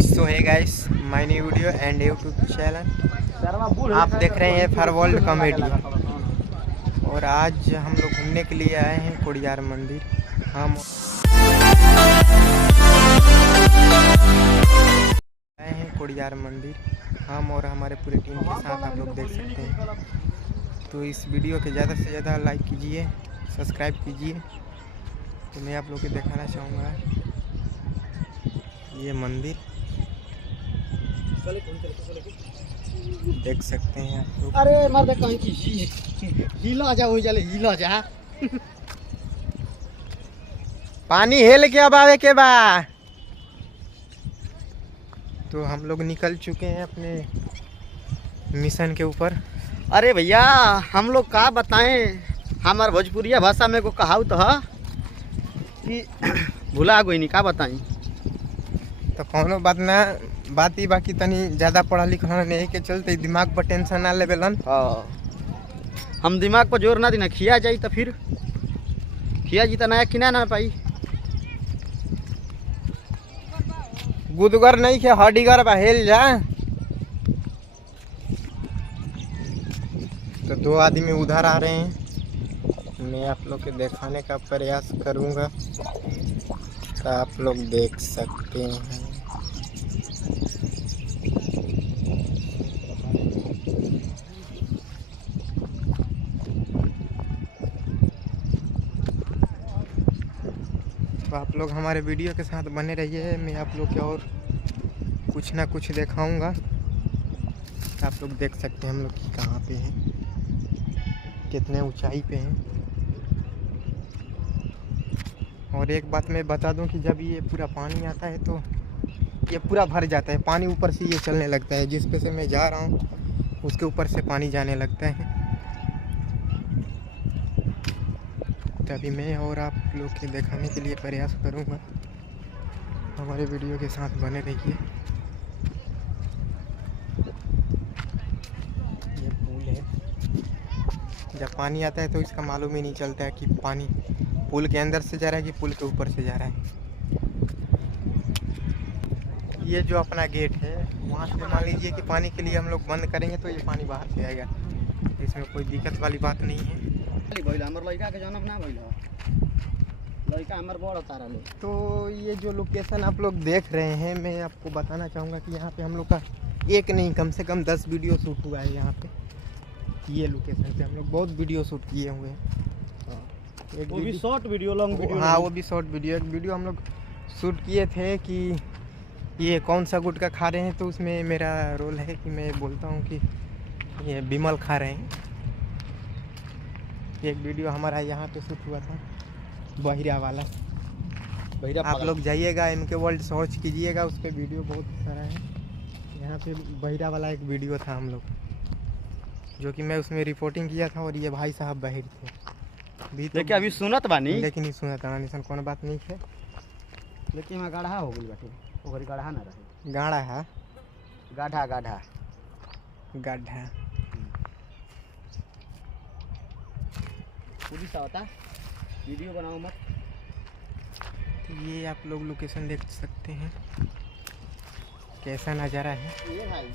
सो है guys, my new video and YouTube channel आप देख रहे हैं फॉर वर्ल्ड कॉमेडी। और आज हम लोग घूमने के लिए आए हैं कोडियार मंदिर। हम आए हैं कोडियार मंदिर, हम और हमारे पूरे टीम के साथ आप लोग देख सकते हैं। तो इस वीडियो के ज़्यादा से ज़्यादा लाइक कीजिए, सब्सक्राइब कीजिए। तो मैं आप लोग को दिखाना चाहूँगा ये मंदिर देख सकते हैं आप लोग। अरे मर्द कहीं की हिला जा हो जाले हिला जा। पानी हेल के अब आवे के बा। तो हम लोग निकल चुके हैं अपने मिशन के ऊपर। अरे भैया हम लोग का बताएं, हमार भोजपुरिया भाषा में को कहावत है कि भुला गई नहीं, का बताएं। तो कोनो बात ना, बात ही बाकी तनी ज़्यादा पढ़ा लिखा नहीं के चलते दिमाग पर टेंशन ना लेवेलन। हम दिमाग पर जोर ना देना, खिया जाई तो फिर खिया जी तो नया किना ना पाई। गुदगर नहीं खे हड्डीगर बा हेल जा। तो दो आदमी उधर आ रहे हैं, मैं आप लोग के दिखाने का प्रयास करूंगा तो आप लोग देख सकते हैं। तो आप लोग हमारे वीडियो के साथ बने रहिए, मैं आप लोग के और कुछ ना कुछ दिखाऊंगा। आप लोग देख सकते हैं हम लोग की कहाँ पे हैं, कितने ऊंचाई पे हैं। और एक बात मैं बता दूं कि जब ये पूरा पानी आता है तो ये पूरा भर जाता है, पानी ऊपर से ये चलने लगता है। जिस पे से मैं जा रहा हूँ उसके ऊपर से पानी जाने लगता है। तभी मैं और आप लोग के दिखाने के लिए प्रयास करूँगा। हमारे वीडियो के साथ बने रहिए। ये पुल है, जब पानी आता है तो इसका मालूम ही नहीं चलता है कि पानी पुल के अंदर से जा रहा है कि पुल के ऊपर से जा रहा है। ये जो अपना गेट है वहाँ से मान लीजिए कि पानी के लिए हम लोग बंद करेंगे तो ये पानी बाहर से आएगा, इसमें कोई दिक्कत वाली बात नहीं है। तो ये जो लोकेशन आप लोग देख रहे हैं, मैं आपको बताना चाहूँगा कि यहाँ पे हम लोग का एक नहीं कम से कम 10 वीडियो शूट हुआ है। यहाँ पे ये लोकेशन पे हम लोग बहुत वीडियो शूट किए हुए हैं। एक वो भी शॉर्ट वीडियो, लॉन्ग वीडियो। हाँ वो भी शॉर्ट वीडियो। एक वीडियो हम लोग शूट किए थे कि ये कौन सा गुटखा खा रहे हैं, तो उसमें मेरा रोल है कि मैं बोलता हूँ कि ये बिमल खा रहे हैं। एक वीडियो हमारा यहाँ पे शूट हुआ था, बहिरा वाला। आप लोग जाइएगा इनके वर्ल्ड सर्च कीजिएगा, उस पर वीडियो बहुत सारा है। यहाँ पे बहिरा वाला एक वीडियो था हम लोग, जो कि मैं उसमें रिपोर्टिंग किया था। और ये भाई साहब बहिर थे लेकिन अभी सुनत बानी, लेकिन नहीं सुना था निशान, कोनो बात नहीं है। लेकिन मैं गाढ़ा हो गई बाटे, ओकर गाढ़ा ना रहे। गाढ़ा है, गाढ़ा गाढ़ा गड्ढा। पुलिस आवता, वीडियो बनाओ मत। ये आप लोग लोकेशन देख सकते हैं कैसा नज़ारा है। ये भाई